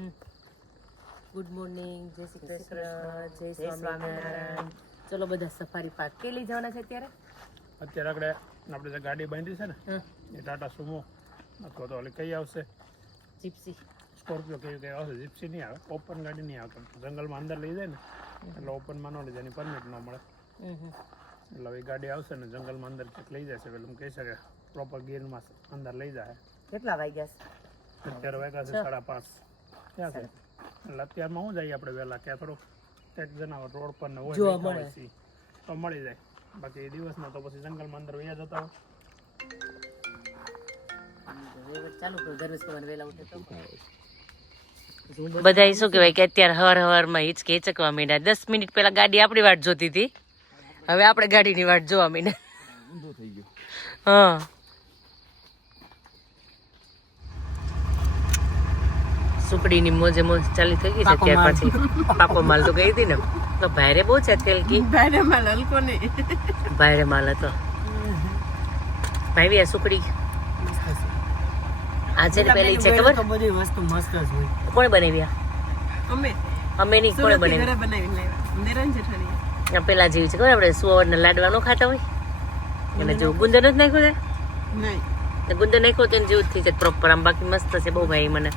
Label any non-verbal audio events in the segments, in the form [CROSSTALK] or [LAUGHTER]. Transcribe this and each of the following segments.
Good morning જય શ્રી કૃષ્ણ જય સ્વામિનારાયણ. ચલો બધા સફારી પાર્ક કે લઈ જવાના છે અત્યારે? અત્યારે આપણે આપણે જે ગાડી બાંધી છે ને એ ટાટા સુમો અથવા તો ઓલી કઈ આવશે? જીપ્સી. સ્કોર્પિયો કેવી કઈ આવશે? જીપ્સી નહીં આવે ઓપન ગાડી નહીં આવે જંગલમાં અંદર લઈ જાય ને એટલે ઓપનમાં ન લઈ જાય એની પરમિટ ન મળે. એટલે હવે એ ગાડી આવશે ને જંગલમાં અંદર ક્યાંક લઈ જશે પેલું કહી શકે પ્રોપર ગીરમાં અંદર લઈ જાય. કેટલા વાગ્યા છે? અત્યારે વાગ્યા છે. સાડા પાંચ. ક્યાં છે? એટલે અત્યારમાં હું જઈએ આપણે વહેલા ક્યાં થોડુંક ટેક જનાવર રોડ પર ને હોય મળે. તો મળી જાય. બાકી દિવસમાં તો પછી જંગલમાં અંદર વયા જતા હોય. ચાલુ કરો ધર્મેશ કુમાર વહેલા ઉઠે તો બધા શું કહેવાય કે અત્યારે હવાર હવારમાં હિચકે હિચકવા માંડ્યા. દસ મિનિટ પહેલા ગાડી આપણી વાટ જોતી હતી. હવે આપણે ગાડીની વાટ જોવા માંડ્યા. હા. સુકડીની મોજે મોજ ચાલી થઈ ગઈ છે ત્યાર પછી પાકો માલ તો ગઈ હતી ને. તો ભાઈરે બહુ છે તેલ કી? ભાઈરે માલ હતો. ભાઈ આ સુકડી આજે પેલી છે ખબર? બધી વસ્તુ મસ્ત જ હોય. કોણ બનાવી આ અમે અમે ની કોણ બનાવી નિરંજન જેઠાણી આ પેલા જેવી છે ખબર? આપણે સુવરના લાડવા નો ખાતા હોય? એને જેવું ગુંદર જ નાખ્યું છે? નહીં. ગુંદર નાખ્યો તેને જેવું જ થઈ જાય. પ્રોપર આમ બાકી મસ્ત છે બહુ ભાઈ મને.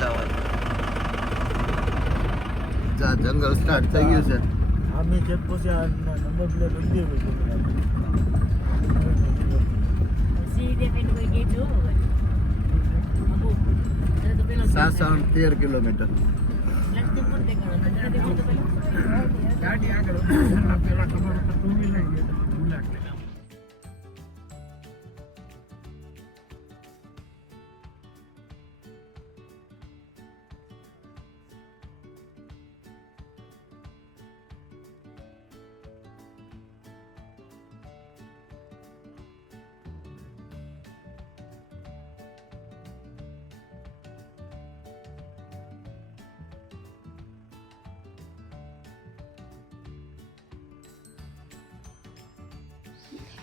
હાલો હોય જંગલ સ્ટાર્ટ થઈ ગયું છે. અમે ચેક પછી આ નંબર પ્લેટ ઉડી સાસણ તેર કિલોમીટર. ગાડી આગળ. પેલા ખબર હોય તો ટુ વ્હીલર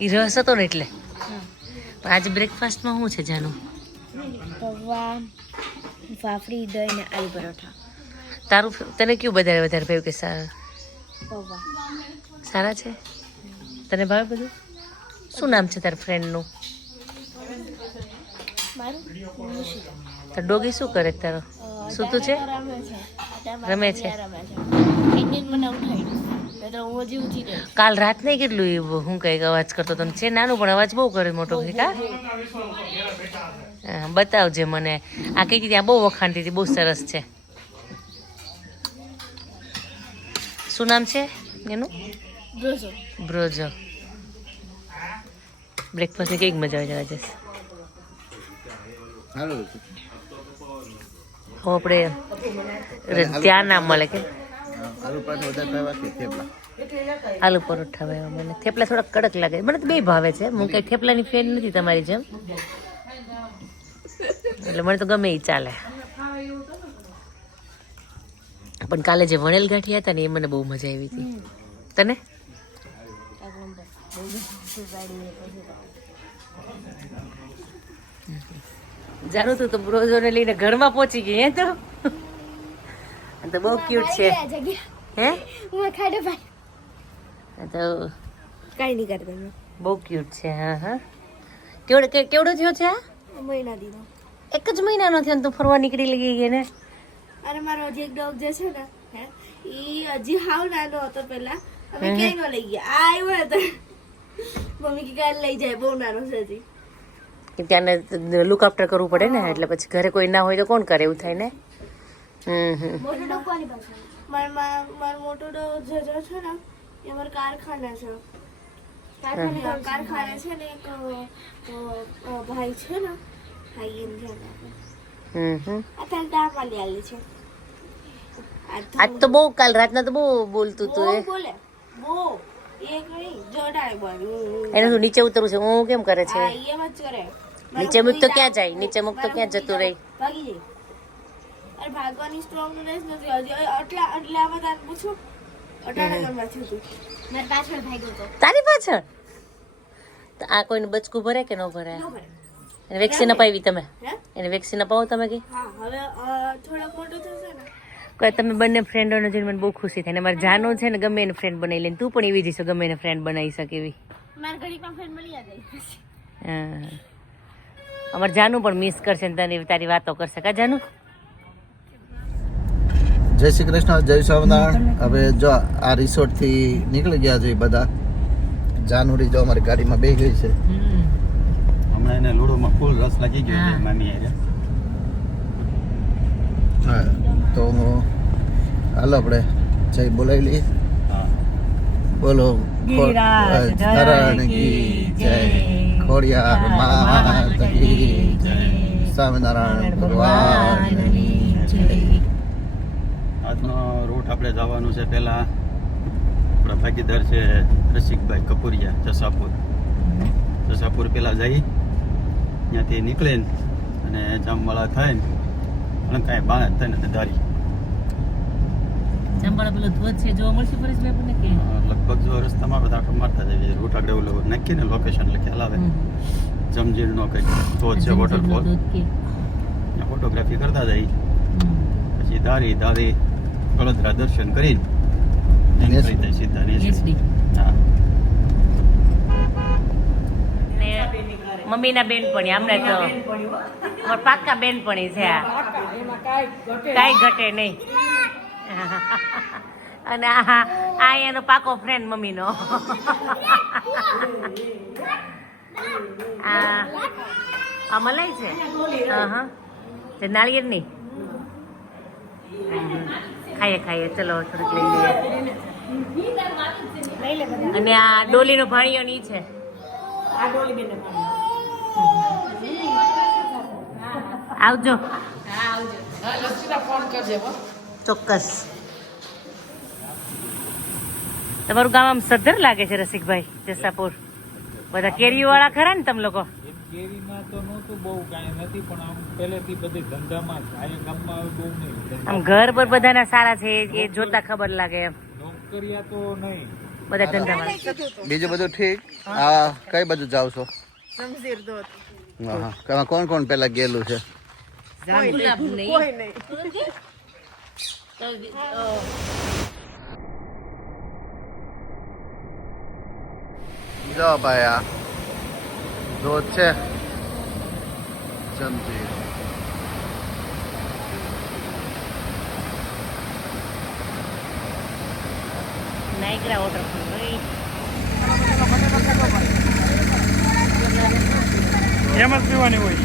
એ રસ હતો ને એટલે. પણ આજે બ્રેકફાસ્ટમાં શું છે જાનું? પૌવા ફાફડી દહીં ને આલુ પરોઠા. તારું તને કયું વધારે વધારે ભાવ્યું કે સારા પૌવા. સારા છે? તને ભાવે બધું? શું નામ છે તારા ફ્રેન્ડનું મારું? ડોગી શું કરે તારો? સૂતું છે? રમે છે. રમે છે? મને ઉઠાઈ કાલ રાત નહીં કેટલું એવું હું કંઈક અવાજ કરતો હતો છે નાનું પણ અવાજ બહુ કરે મોટો કા? હા, બતાવજે મને. આ કઈ ત્યાં બહુ વખાણતી હતી બહુ સરસ છે. શું નામ છે એનું? બ્રોઝો. બ્રોજો બ્રેકફાસ્ટની કંઈક મજા આવી જવા જશે હાલો. હવે આપણે ત્યાં ના મળે કે? આલુ પરોઠા ભાવ્યા મને થેપલા થોડા કડક લાગે. મને તો બે ભાવે છે. હું કઈ થેપલાની ફેન નથી તમારી જેમ. એટલે મને તો ગમે એ ચાલે. પણ કાલે જે વણેલ ગાંઠિયા હતા ને એ મને બહુ મજા આવી હતી. તને? જાણું તું તો બ્રોઝોને લઈને ઘરમાં પહોંચી ગઈ હે તો? તો બહુ ક્યુટ છે. હે? હું તો કઈ નહીં કરતા બહુ ક્યુટ છે હા હા. કેવડો કેવડો થયો છે આ? મહિના દીનો. એક જ મહિનાનો થયો તું ફરવા નીકળી ગઈ ગઈ ને અરે મારો હજી એક ડોગ જે છે ને હે ઈ હજી હાવ નાનો હતો પહેલા. અમે ક્યાંય નો લઈ ગયા? આ આવ્યો હતો તો મમ્મી કે કાલે લઈ જાય બહુ નાનો છે હજી. ત્યાંને લુક આફ્ટર કરવું પડે ને એટલે પછી ઘરે કોઈ ના હોય તો કોણ કરે એવું થાય ને? મોટો ડોગ કોની પાસે. મારો મારો મોટો જે જે છે ને એ અમારો કારખાના છે. કારખાને છે? ને એક ભાઈ છે ને ભાઈ એમ ધ્યાન હમ હમ. અત્યારે લઈ છે. તો આજ તો બહુ કાલ રાતના તો બહુ બોલતું તું એ બોલે. બહુ એને શું નીચે ઉતરવું છે. હું કેમ કરે છે? નીચે મૂક તો ક્યાં જાય? નીચે મૂક તો ક્યાં જતું રહી? અરે ભાગવાની સ્ટ્રોંગનેસ નથી હજી. આટલા એટલે આમાં તાર પૂછું? અટાણગરમાં થયું હતું. મારી પાછળ ભાગ્યો હતો. તારી પાછળ? તો આ કોઈને બચકું ભરે કે ન ભરે? એને વેક્સિન અપાવી તમે? એને વેક્સિન અપાવો તમે કે? હવે અ, મોટો થશે ને. કોઈ તમે બંને ફ્રેન્ડોને જોઈને મને બહુ ખુશી થાય. ને મારે જાનો છે ને ગમે એને ફ્રેન્ડ બનાવી લઈને. તું પણ એવી જઈશ ગમે એને ફ્રેન્ડ બનાવી શકે એવી. મારા ઘડીકમાં ફ્રેન્ડ મળી જાય. હા. અમારે જાનું પણ મિસ કરશે ને તને તારી વાતો કરશે. કા જાનું? જય શ્રી કૃષ્ણ જય સ્વામિનારાયણ. હવે જો આ રિસોર્ટથી નીકળી ગયા છે બધા. જાનુરી જો અમારી ગાડીમાં બે ગઈ છે. હમણાં એને લૂડોમાં ફૂલ રસ લાગી ગયો છે હા. મામી હા તો હું હાલો આપણે જય બોલાવી લઈએ બોલો ખોડિયાર માત જય. સ્વામિનારાયણ ભગવાનની જય આજનો રૂટ આપણે જવાનું છે પહેલાં આપણા ભાગીદાર છે રસિકભાઈ કપૂરિયા જસાપુર. જસાપુર પહેલાં જઈ ત્યાંથી નીકળીને અને જામવાળા થાય ને અને કાંઈ બાણ થાય ને ધારી. લગભગ જો રસ્તામાં બધા આટો મારતા જઈએ રૂટ આગળ ઓલું નાખીને લોકેશન એટલે ખ્યાલ આવે. જમજીરનો કંઈક ધોધ છે વોટરફોલ ફોટોગ્રાફી કરતા જઈ પછી ધારી ધારી. વડોદરા દર્શન કરીને મમ્મીના બેનપણી અમને તો. પાક્કા બેનપણી છે આ. કાંઈ ઘટે નહીં. [LAUGHS] અને આ આ એનો પાકો ફ્રેન્ડ મમ્મીનો. [LAUGHS] આ આ મલાઈ છે? હા હા તે નાળિયેરની. ખાઈએ ખાઈએ. ચલો થોડુંક લઈ લઈએ. અને આ ડોલીનો ભાણીઓ ની છે. આવજો. ચોક્કસ. તમારું ગામ આમ સદ્ધર લાગે છે રસિકભાઈ જસાપુર. બધા કેરીઓ વાળા ખરા ને તમે લોકો? કેરીમાં તો નહોતું બહુ કાંઈ નથી પણ આમ પહેલેથી બધે ધંધામાં જ ગામમાં હવે બહુ નહીં. આમ ઘર પર બધાના સારા છે એ- જોતા ખબર લાગે એમ. નોકરિયા તો નહીં. બધા ધંધામાં. બીજું બધું ઠીક? હા કઈ બાજુ જાવ છો? સમજીર દોત. હા હા. કોણ કોણ પેલા ગયેલું છે? કોઈ નહીં જો ભાઈ આ. ધોધ છે જમતી નાયગ્રા વોટરફોલ એમ જ પીવાની હોય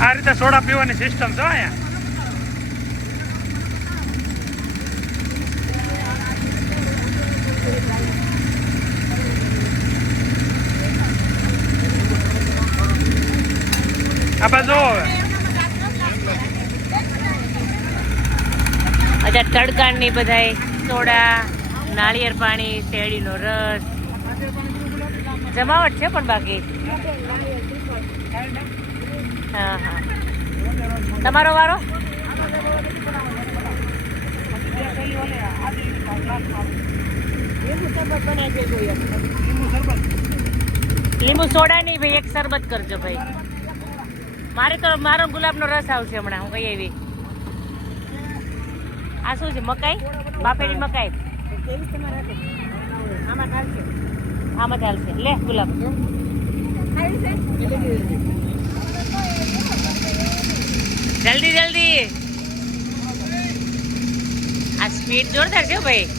આ રીતે સોડા પીવાની સિસ્ટમ છે અહીંયા આ બાજુ હવે અચ્છા, તડકાની બધાય સોડા, નાળિયેર પાણી, શેરડીનો રસ. જમાવટ છે પણ બાકી? હા હા. તમારો વારો? લીંબુ સોડા નહીં ભાઈ એક શરબત કરજો ભાઈ. મારે તો મારો ગુલાબનો રસ આવશે હમણાં, હું કઈ એવી. આ શું છે, મકાઈ? બાફેલી મકાઈ? આમાં ચાલશે લે, ગુલાબ. જલ્દી જલ્દી. આ સ્પીડ જોરદાર છે ભાઈ.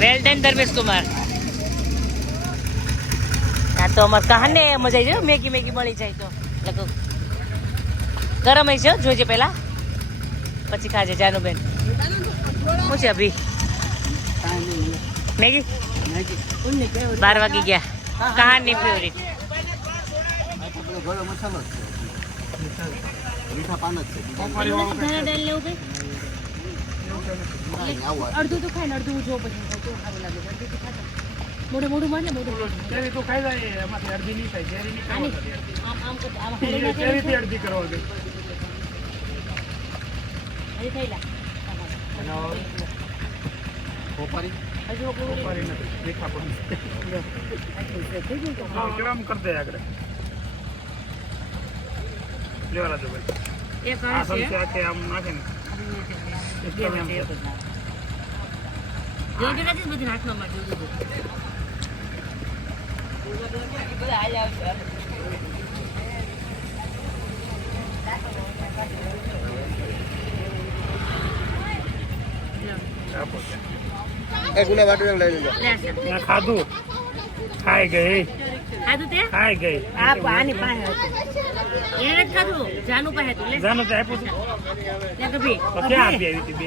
વેલ ડન ધર્મેશ કુમાર આ તો અમાર કહાને મજા આવી જાય મેગી મેગી મળી જાય તો. લગો ગરમ આવી હો, જોજે પહેલા. પછી ખાજે જાનુબેન. શું છે અભી? મેગી? બાર વાગી ગયા. કહાની ફેવરિટ મીઠા પાન જ છે. અડધું તો ખાય ને અડધું જો પછી તો સારું લાગે અડધું તો ખાતા. મોઢું મોઢું માર મોઢું. કેરી તું ખાઈ જાય એમાંથી અડધી નહીં થાય. કેરી નહીં કરવા આમ આમ કરતા આમ કેરીથી અડધી કરવા દે હજી ખાઈ લા. કોપારી હજુ આપણું ઉપાડી નથી. દેખા પણ હા કેમ કરી દે આગળ. લેવા લાજો ભાઈ. એક આ સંસે આખે આમ નાખે ને. એ ગુલાબ આટલું લઈ લેજો. લે છે મેં ખાધું. ખાઈ ગઈ. ખાધું તે? ખાઈ ગઈ. આ પાણી પાસે એને ખાધું? જાનું પાસે તું લે. જાનું તો આપ્યું હતું કભી તો ક્યાં આપી આવી હતી બે?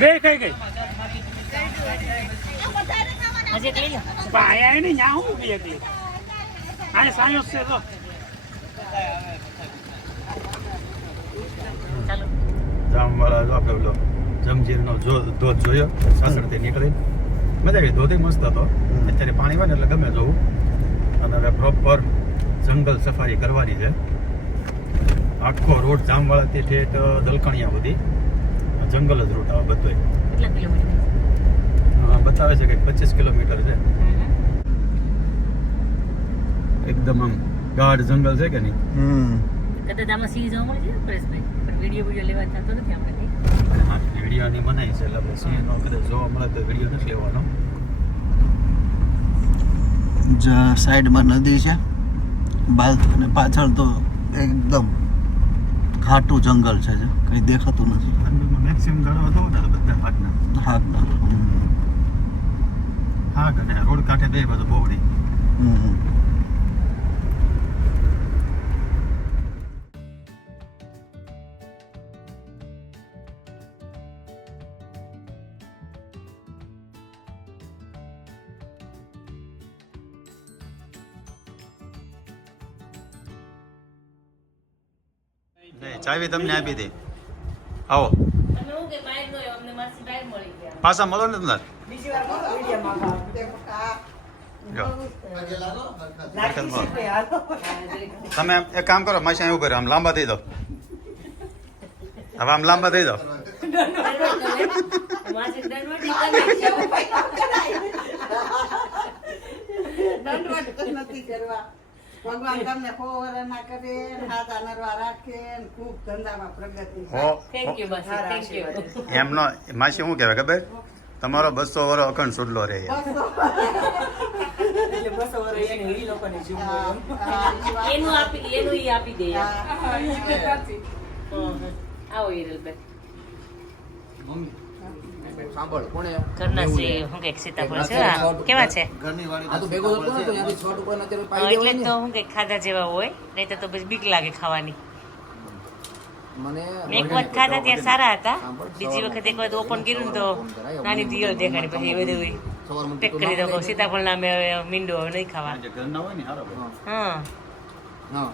બે ખાઈ ગઈ. હજી કઈ લે. પણ આયા ન્યા હું ઊભી એકલી? આ સાયો છે તો ચાલો. જામવાળા જો આપણે ઓલો જમજીરનો જો ધોધ જોયો સાસણથી નીકળી. મજા આવી ધોધ મસ્ત હતો. અત્યારે પાણી હોય ને એટલે ગમે જોવું. અને હવે પ્રોપર જંગલ સફારી કરવાની છે. આખો રોડ જામવાળાથી ઠેઠ દલકણિયા સુધી. જંગલ જ રૂટ આવે બધો કેટલા કિલોમીટર બતાવે છે કે પચીસ કિલોમીટર છે. એકદમ આમ ગાઢ જંગલ છે કે નહીં? કદાચ આમાં સિંહ જોવા મળે છે પરેશભાઈ? પણ વીડિયો વીડિયો લેવા થતો નથી આપણે. વિડીયોની મનાઈ છે એટલે આપણે સિંહનો કદાચ જોવા મળે તો વીડિયો નથી લેવાનો. સાઈડમાં નદી છે. બાલ અને પાછળ તો એકદમ ઘાટું જંગલ છે કંઈ દેખાતું નથી. મેક્સિમમ જાણવા હતો બધા હાથના હા હા રોડ કાંઠે બે બધું બોવડી. હમ. નહીં ચાવી તમને આપી દે. આવો. તમે હું કે બહાર નો અમને માસી બહાર મળી ગયા. પાછા મળો ને તમને. જો. તમે એક કામ કરો માસી એવું કરો આમ લાંબા થઈ દો. હવે આમ લાંબા થઈ દો. દંડવટી નથી કરવા. ભગવાન તમને ખોવરના કરે ને હાથા નરવા રાખે ખૂબ ધંધામાં પ્રગતિ થેન્ક યુ માસી. થેન્ક યુ એમનો માસી શું કહેવાય ખબર? તમારો બસો વરો અખંડ સુડલો રહે [LAUGHS] એનું આપી એનું ઈ આપી દે. આવો હિરલબેન. સાંભળ કોણે? ઘરના શ્રી હું કંઈક સીતાફળ છે? કેવા છે? ઘરની વાડી આ તો ભેગો હતો ને તો ત્યાંથી છોટ ઉપર અત્યારે પાઈ પાડી એટલે તો હું કંઈક ખાધા જેવા હોય નહીં તો પછી બીક લાગે ખાવાની. મને એક વખત ખાધા ત્યાં સારા હતા. બીજી વખત એક વખત ઓપન કર્યું ને તો નાની દિયલ દેખાડી પછી એ બધું પેક કરી દો સીતાફળ ના મેં હવે મીંડો હવે નહીં ખાવા. ઘરના હોય ને હા. હા.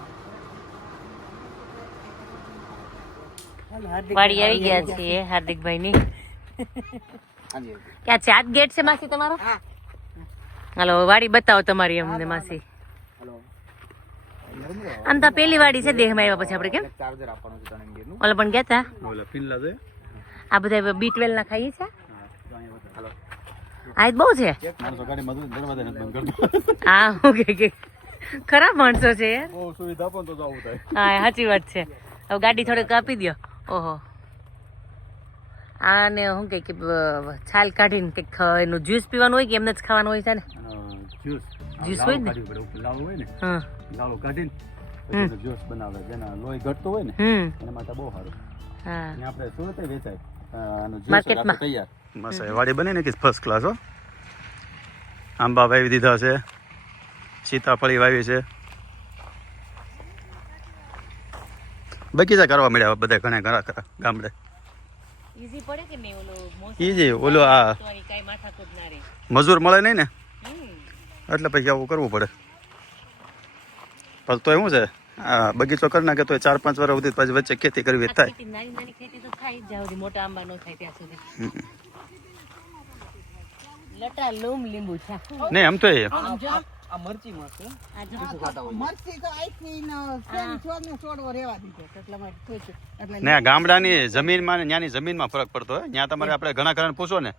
વાડી આવી ગયા છીએ હાર્દિકભાઈ ની હાજી ક્યાં છે આજ ગેટ છે માસી તમારો? હાલો વાડી બતાવો તમારી અમને માસી. આમ તો પેલી વાડી છે દેહમાં આવ્યા પછી આપણે કેમ? ચાર્જર આપવાનું છે ત્રણ ગીરનું ઓલા પણ ગયા તા આ બધા બી ટ્વેલ્વ ના ખાઈએ છે? આ જ બહુ છે? હા ઓકે કે ખરાબ માણસો છે યાર. સુવિધા આપો તો થાય. હા સાચી વાત છે. હવે ગાડી થોડીક કાપી દો ઓહો. આને શું કે છાલ કાઢીને કંઈક એનું જ્યુસ પીવાનું હોય કે એમને જ ખાવાનું હોય છે ને? જ્યુસ. જ્યુસ હોય ને? લાડુ હોય ને? હા. લાડુ કાઢીને જ્યુસ બનાવે જેના લોહી ઘટતું હોય ને એના માટે બહુ સારું. હા. અહીંયા આપણે સુરતે વેચાય? માર્કેટમાં. તૈયાર. મસ્ત વાડી બને ને કે ફર્સ્ટ ક્લાસ હો. આંબા વાવી દીધા છે સીતાફળી વાવી છે. બગીચા કરવા મળ્યા બધા ઘણા ઘણા ગામડે. ઈઝી પડે કે નહીં ઓલો આ તો માથાકૂટ ના રહે. મજૂર મળે નહીં ને? એટલે પછી આવું કરવું પડે. પણ તો શું છે? આ બગીચો કરી નાખે તો ચાર પાંચ વાર સુધી પછી વચ્ચે ખેતી કરવી થાય. નાની નાની ખેતી તો થાય જ જ્યાં મોટા આંબા નો થાય ત્યાં સુધી. લટા લૂમ લીંબુ છે નહીં આમ તો એ. આ મરચી માં હે. મરચી તો આઈથી ન છોડવો રેવા દીધો એટલા. એટલે ને ગામડાની જમીનમાં ને ત્યાંની જમીનમાં ફરક પડતો હોય. ત્યાં તમારે આપણે ઘણા ઘણા પૂછો ને.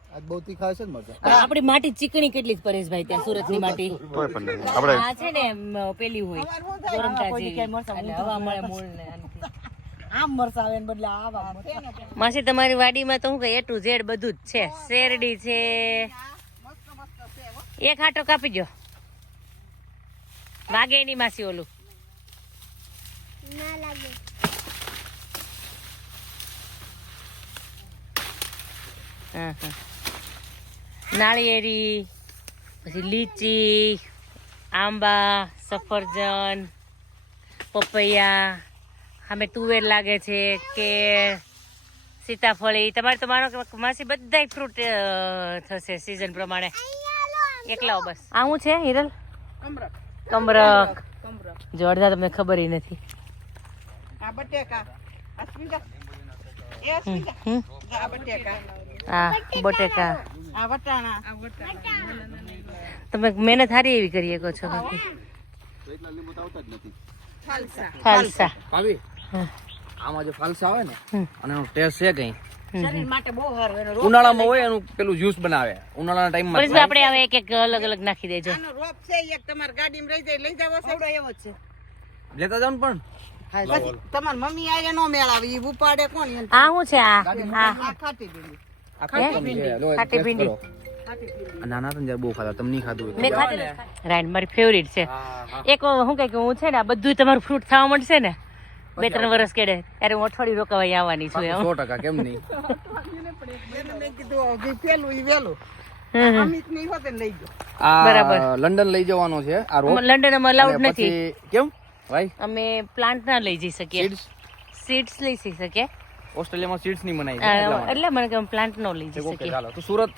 આપણી માટી ચીકણી કેટલી જ પરેશભાઈ ત્યાં સુરતની માટી. કોઈ પણ આપણે આ છે ને પેલી હોય. હવા મળે મૂળ [LAUGHS] ને આનાથી. માસી તમારી વાડીમાં તો હું કઈ એ ટુ ઝેડ બધું જ છે. શેરડી છે. એક આટો કાપી દો વાગે એની માસી ઓલું. ના લાગે. હા, હા. નાળિયેરી પછી લીચી આંબા સફરજન પપૈયા સામે તુવેર લાગે છે કે સીતાફળી તમારે તો માનો કે માસી બધાય ફ્રૂટ થશે સિઝન પ્રમાણે. એકલાઓ બસ. આવું છે હિરલ? કમરક કમરક. જોરદાર તમને ખબર ય નથી. આ બટેકા. અસ્મિતા એ અસ્મિતા આ બટેકા આ બટેકા. આ વટાણા આ વટાણા. તમે મહેનત સારી એવી કરી શકો છો બાકી. ફાલસા. ભાભી હમ. આમાં જે ફાલસા આવે ને અને એનો ટેસ્ટ છે કઈ. શરીર માટે બહુ સારું એનો રોપ ઉનાળામાં હોય એનું પેલું જ્યુસ બનાવે ઉનાળાના ટાઈમમાં પછી આપણે હવે એક એક અલગ અલગ નાખી દેજો. આનો રોપ છે એક તમારી ગાડીમાં રહી જાય લઈ જાવો સવડો એવો જ છે. લેતા જાવ ને પણ. તમાર મમ્મી આરે નો મેળાવે ઈ ઉપાડે કોણ આ શું છે આ? આ ખાટી ભીંડી. આ ખાટી ભીંડી. નાના હતા જ્યારે બહુ ખાતા તમને નહીં ખાધું મેં ખાધું રાઈન મારી ફેવરિટ છે. હા, હા. એક શું કહે કે હું છે ને આ બધું તમારું ફ્રૂટ થવા મળશે ને? બે ત્રણ વર્ષ કેડે. ત્યારે હું અઠવાડિયું રોકાવા આવવાની છું એમ. સો ટકા કેમ નહીં. લંડન લઈ જવાનો છે લંડન અમે અલાઉડ નથી. કેમ? ભાઈ? અમે પ્લાન્ટ ના લઈ જઈ શકીએ. સીડ્સ લઈ જઈ શકીએ. ઓસ્ટ્રેલિયામાં સીડ્સ નહીં અ, એટલા મને કે પ્લાન્ટ નો લઈ જઈ શકીએ. ચાલો. તો સુરત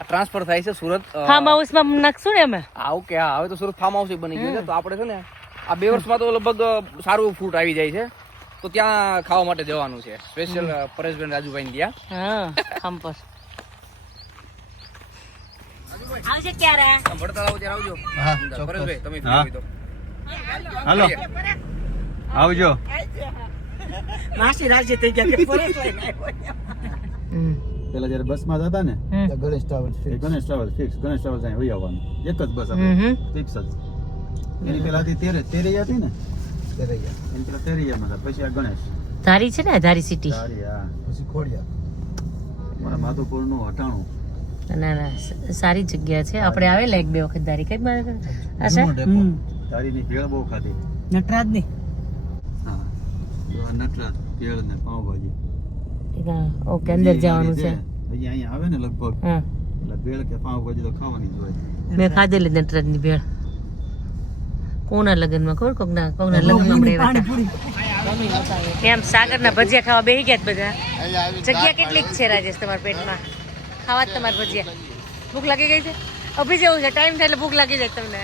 ટ્રાન્સફર થાય છે સુરત ફાર્મ હાઉસમાં નાખશું ને અમે? હા ઓકે હા હવે તો સુરત ફાર્મ હાઉસ બની ગયું છે. તો આપણે છે ને આ બે વર્ષમાં તો લગભગ સારું ફ્રૂટ આવી જાય છે. તો ત્યાં ખાવા માટે જવાનું છે. સ્પેશિયલ પરેશભાઈ રાજુભાઈ ત્યાં. ક્યારે? આવો ત્યારે આવજો. હા પરેશભાઈ તમે free તો. હાલો. આવજો. માસી રાજી થઈ ગયા કે ફરક પેલા જયારે બસમાં જતા ને ગણેશ ટ્રાવેલ એ Ganesh travel fix Ganesh travel ત્યાં વહી આવવાનું. એક જ બસ. ફિક્સ જ. એની પેલા હતી તેરે તેરૈયા હતી ને? તેરૈયા. એની પેલા તેરૈયામાં હતા પછી આ ગણેશ. ધારી છે ને ધારી સિટી? સારી હા. પછી ખોડિયા. મારા માધુપુરનું હટાણું ના ના સારી જગ્યા છે. આપણે આવેલા એક બે વખત ધારી. કઈ બાર આશા તારીની ભેળ બહુ ખાધી. નટરાજની હા નટરાજ ભેળ ને પાવભાજી ઓકે અંદર જવાનું છે. અહીંયા અહીંયા આવે ને લગભગ. હા. એટલે ભેળ કે પાવભાજી તો ખાવાની જ હોય. મેં ખાધેલી નટરાજની ભેળ. કોના લગ્નમાં ખબર? કોકના કોકના લગ્નમાં આપણે આવ્યા હતા એમ સાગરના ભજીયા ખાવા બેસી ગયા જ બધા? જગ્યા કેટલીક છે રાજેશ તમારા પેટમાં? ખાવા જ તમારા ભજીયા. ભૂખ લાગી ગઈ છે? અભી જેવું છે. ટાઈમ થાય એટલે ભૂખ લાગી જાય તમને.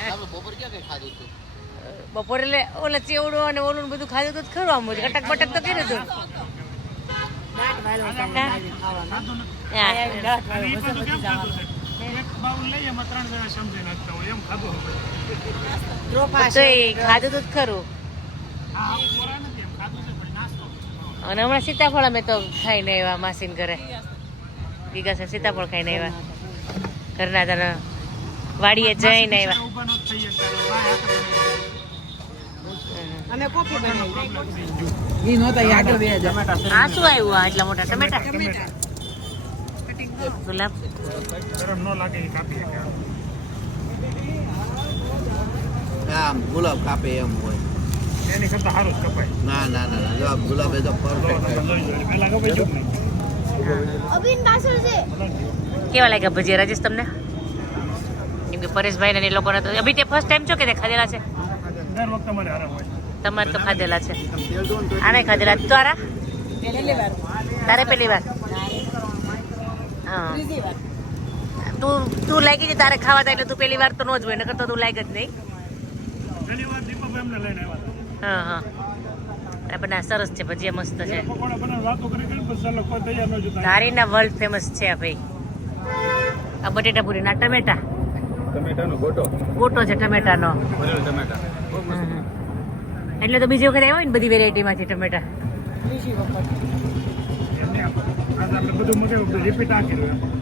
બપોરે એટલે ઓલે ચેવડો અને ઓલું ને બધું ખાધું તો જ ખરું આમ બધું કટક બટક તો કર્યું હતું. એક બાઉલ લઈ એમાં ત્રણ જણા સમજી નાખતા હોય. એમ ખાધું તો એ ખાધું તો જ ખરું. અને હમણાં સીતાફળ અમે તો ખાઈને આવ્યા માસીન ઘરે. ગીગા છે સીતાફળ ખાઈને આવ્યા. ઘરના તારા વાડીએ જઈને આવ્યા. આ શું આવ્યું મોટા ટમેટા? ગુલાબ. ગરમ ન લાગે કાપી શકે આમ ગુલાબ કાપે એમ હોય. એની કરતા સારું કપાય. ના ના ના જો આ ગુલાબ એ તો પરફેક્ટ કેવા લાગ્યા ભજીયા રાજેશ તમને? કેમ કે પરેશભાઈ ને એ લોકોને તો અભી તે ફર્સ્ટ ટાઈમ છો કે તે ખાધેલા છે? દર વખતે અમારે આરામ હોય. તમારે તો ખાધેલા છે. આને ખાધેલા તારા? તારે પહેલી વાર? હા. તું તું લાગી છે તારે ખાવા થાય એટલે તું પહેલી વાર તો ન જ હોય નકર તો તું લાગ જ નહીં ઘણી વાર દીપકભાઈ અમને લઈને આવ્યા હા હા. આ બધા સરસ છે ભજીયા મસ્ત છે. ધારીના વર્લ્ડ ફેમસ છે આ ભાઈ. આ બટેટા પૂરી ના ટમેટા. ટમેટાનો ગોટો. ગોટો છે ટમેટાનો. ટમેટા. એટલે તો બીજી વખત આવ્યો ને બધી વેરાયટીમાંથી ટમેટા?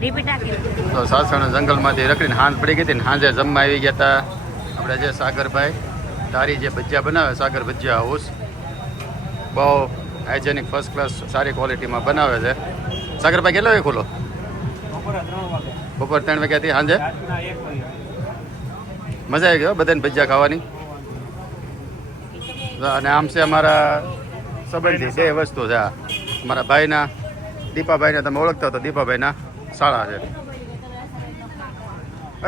રિપીટ આપી તો સાસણ જંગલમાંથી રખડીને હાંજ પડી ગઈ હતી ને હાંજે જમવા આવી ગયા હતા. આપણે જે સાગરભાઈ તારી જે ભજીયા બનાવે, સાગર ભજીયા હાઉસ બહુ હાઇજેનિક ફર્સ્ટ ક્લાસ સારી ક્વોલિટીમાં બનાવે છે. સાગરભાઈ, કેટલા વાગે ખુલ્લો? બપોરે ત્રણ વાગ્યાથી સાંજે? મજા આવી ગયો બધાને ભજીયા ખાવાની? અને આમ છે અમારા સંબંધી બે વસ્તુ છે અમારા ભાઈના, દીપાભાઈને તમે ઓળખતા હતા દીપાભાઈના શાળા છે.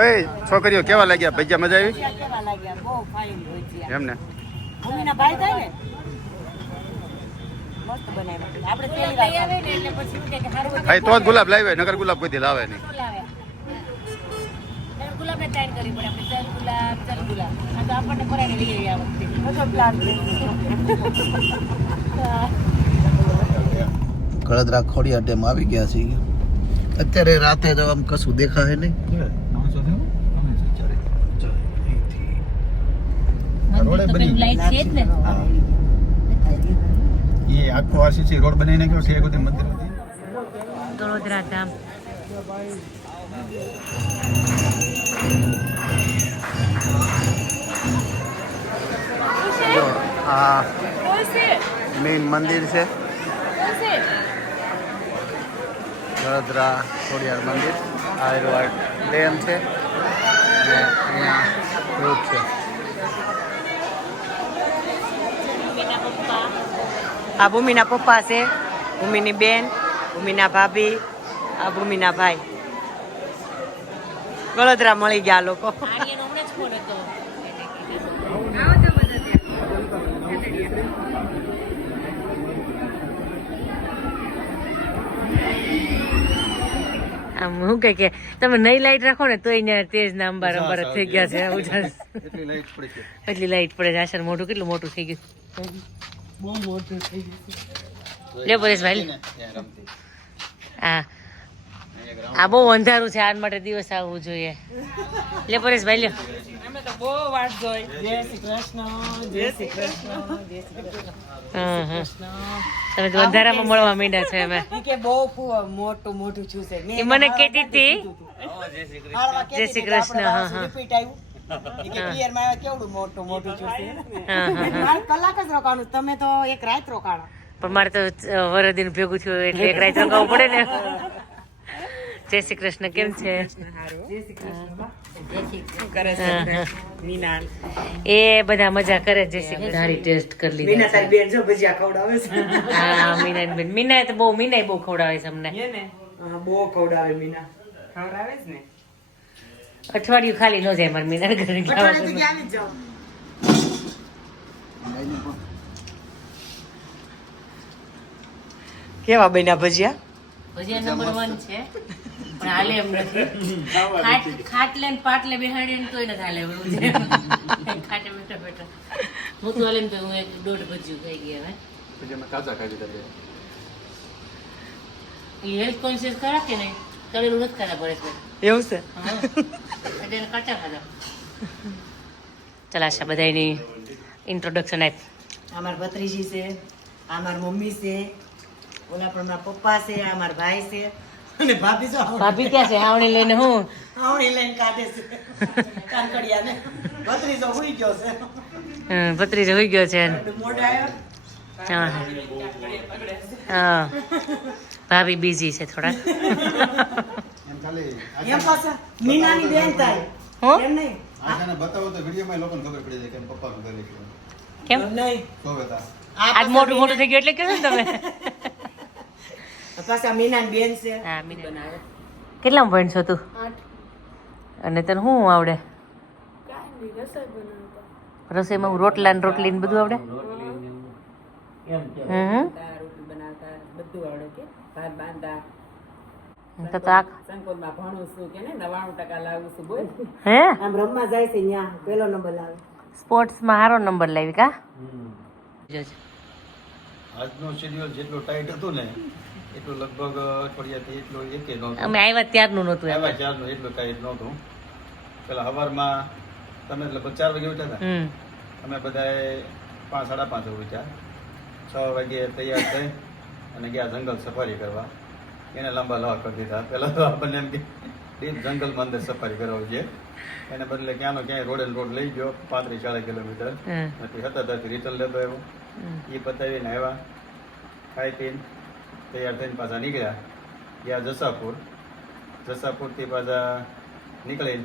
એ છોકરીઓ કેવા લાગ્યા? ભજીયા મજા આવી? કેવા લાગ્યા? બહુ ફાઇન હોય છે. એમને ભૂમિના ભાઈ થાય ને મસ્ત બનાવ્યા. આપણે પહેલી વાર ખાધું. ભાઈ તો જ ગુલાબ લાવે નગર ગુલાબ કોઈ દી લાવે નહીં. ગુલાબ ને ટાઈમ કરવી પડે આપણે. ચલ ગુલાબ ચલ ગુલાબ. આ તો આપણને પરાઈને લઈ આવી વખતે. બધો પ્લાન છે. કળદરા ખોડિયા ડેમ આવી ગયા છે અત્યારે રાતે તો આમ કશું દેખાય નહીં. પેલું છે એ આખો આરસીસી રોડ બનાવીને ગયો છે એક મંદિર વડોદરા ધામ. આ મેઇન મંદિર છે. વડોદરા ખોડિયાર મંદિર આયુર્વેદ ડેમ છે. અને અહીંયા રૂપ છે. આ ભૂમિના પપ્પા છે ભૂમિની બેન ભૂમિના ભાભી આ ભૂમિના ભાઈ વડોદરા મળી ગયા આ લોકો આમ હું કે કે તમે નઈ લાઈટ રાખો ને તોય ને તેજ ના અંબાર અંબાર થઈ ગયા છે આવું જ. એટલી લાઈટ પડી છે એટલી લાઈટ પડે છે આશર મોટું કેટલું મોટું થઈ ગયું બહુ મોટું થઈ ગયું લે. પરેશભાઈ હા. આ બહુ અંધારું છે આના માટે દિવસ આવવું જોઈએ. લે પરેશભાઈ લ્યો હમ, હમ. તમે તો અંધારામાં મળવા માંડ્યા છે અમે કે બહુ મોટું મોટું છું છે મને કહેતી હતી. જય શ્રી કૃષ્ણ હા હા. કેવડું મોટું મોટું છું છે હા હા હા. મારે કલાક જ રોકાવાનું તમે તો એક રાત રોકાણા. પણ મારે તો વરદીન ભેગું થયું એટલે એક રાત રોકાવું પડે ને. જય શ્રી કૃષ્ણ કેમ છે. એ બધા મજા કરે જય શ્રી કૃષ્ણ. ટેસ્ટ કરી લીધી તારી બેન જો ભજીયા ખવડાવે છે. હા મીના બેન. મીના તો બહુ મીના બહુ ખવડાવે છે અમને. બહુ ખવડાવે મીના. ખવડાવે જ ને. અઠવાડિયું ખાલી ન જાય મારે મીનાર ઘરે કેવા બન્યા ભજીયા? ભજીયા નંબર વન છે. પણ હાલે એમ નથી. ખાટ ખાટલે ને પાટલે બેહાડીએ ને તોય નથી હાલે એવું છે. ખાટે બેઠા બેઠા. હું તો હાલે ને હું એક દોઢ ભજીયું ખાઈ ગયા હવે. ભજીયા તાજા ખાઈ દીધા એ હેલ્થ કોન્શિયસ ખરા કે નહીં? તળેલું નથી ખાતા પરેશભાઈ એવું છે હા. એટલે એને કાચા ખાધા ચાલ આશા બધાની ઇન્ટ્રોડક્શન આપ આ મારા ભત્રીજી છે આ મારા મમ્મી છે ઓલા પણ મારા પપ્પા છે આ મારા ભાઈ છે અને ભાભી જો ભાભી ક્યાં છે આવણી લઈને હું આવણી લઈને કાઢે છે કાનકડિયા ને ભત્રીજો હુઈ ગયો છે હમ, ભત્રીજો હોઈ ગયો છે મોઢા હા હા ભાભી બિઝી છે થોડા એમ પાછા મીનાની બેન થાય. હું? એમ નહીં? આશાને બતાવો તો વિડીયોમાં લોકોને ખબર પડી જાય કે પપ્પાનું ઘરે છે. કેમ? નહીં. જોવે તા. આજ મોટું મોટું થઈ ગયું એટલે કહ્યું ને તમે પાછા મીનાની બેન છે. હા મીના કેટલામાં ભણશો તું? અને તને શું આવડે? કાંઈ નહીં રસોઈ બનાવતા રસોઈમાં હું રોટલા ને રોટલી ને બધું આવડે હમ. બધું આવડે કે? ભાત બાંધા. તો તો આ ભણું છું કે ને નવાણું ટકા લાવું છું બોલ. હે? આમ રમવા જાય છે ત્યાં પેલો નંબર લાવે. સ્પોર્ટ્સમાં સારો નંબર લાવી કા? આજનો શેડ્યુલ જેટલો ટાઈટ હતું ને એટલું લગભગ અઠવાડિયાથી એટલું એકે નહોતું. અમે આવ્યા ત્યારનું નહોતું આવ્યા ચારનું એટલું ટાઈટ નહોતું. પેલા સવારમાં તમે લગભગ ચાર વાગે ઉઠ્યા હતા? અમે બધાએ પાંચ સાડા પાંચ ઉઠ્યા. છ વાગે તૈયાર થઈ. અને ગયા જંગલ સફારી કરવા. એને લાંબા લાવા કરી દીધા. પહેલાં તો આપણને એમ કે ડીપ જંગલમાં અંદર સફારી કરાવવી છે. એને બદલે ક્યાંનો ક્યાંય રોડે રોડ લઈ ગયો પાંત્રીસ ચાલીસ કિલોમીટર. પછી હતા ત્યાંથી રિટર્ન લેતો આવ્યો. એ પતાવીને આવ્યા. ખાઈ પીને તૈયાર થઈને પાછા નીકળ્યા. ગયા જસાપુર. જસાપુરથી પાછા નીકળી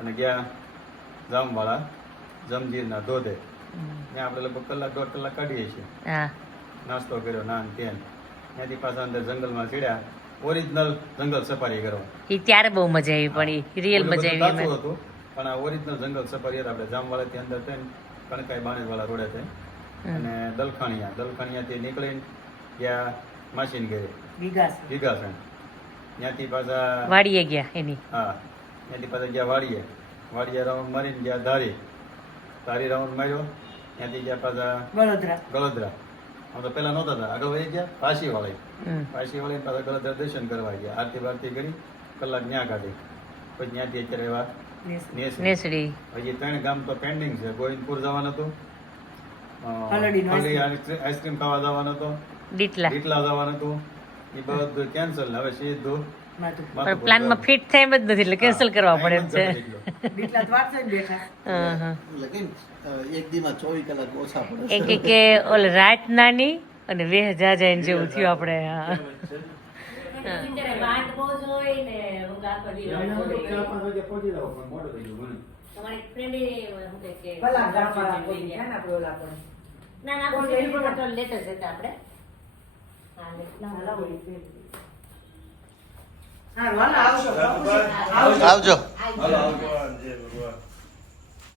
અને ગયા જામવાળા જમજીરના ધોધે. ત્યાં આપણે લગભગ કલાક દોઢ કલાક કાઢીએ છીએ. નાસ્તો કર્યો નાન તેલ. ત્યાંથી પાછા અંદર જંગલમાં ચડ્યા. ઓરિજિનલ જંગલ સફારી કરો એ ત્યારે બહુ મજા આવી પણ રિયલ મજા આવી હતું પણ આ ઓરિજિનલ જંગલ સફારી હતા આપણે જામવાળાથી અંદર થઈને કણકાઈ બાણેજવાળા રોડે થઈ અને દલખાણિયા દલખાણિયાથી નીકળીને ત્યાં માસીન ઘરે. વિગાસ વિગાસણ ત્યાંથી પાછા વાડીએ ગયા એની. હા. ત્યાંથી પાછા ગયા વાડીએ. વાડીએ રાઉન્ડ મારીને ગયા ધારી. ધારી રાઉન્ડ માર્યો. ત્યાંથી ગયા પાછા ગળોદરા ગલોદરા. આમ તો પહેલા નહોતા હતા. આગળ વહી ગયા પાછી વાળી. પાછી વાળી પાછા ગલોદરા દર્શન કરવા ગયા. આરતી બારતી કરી કલાક ત્યાં કાઢી. પછી ત્યાંથી અત્યારે એવા નેસડી. હજી ત્રણ ગામ તો પેન્ડિંગ છે. ગોવિંદપુર જવાનું હતું. આઈસ્ક્રીમ ખાવા જવાનું હતું. ડીટલા. ડીટલા જવાનું હતું. એ બધું કેન્સલ હવે સીધું પ્લાનમાં ફિટ થાય એમ જ નથી એટલે કેન્સલ કરવા પડે એમ છે. એક કલાક ઓછા પડે એક ઓલ રાત નાની અને વેહ જા જાય જેવું થયું આપણે હા. ને ના ના આપણે જતા આપણે. હા આવજો આવજો. ભગવાન જય ભગવાન.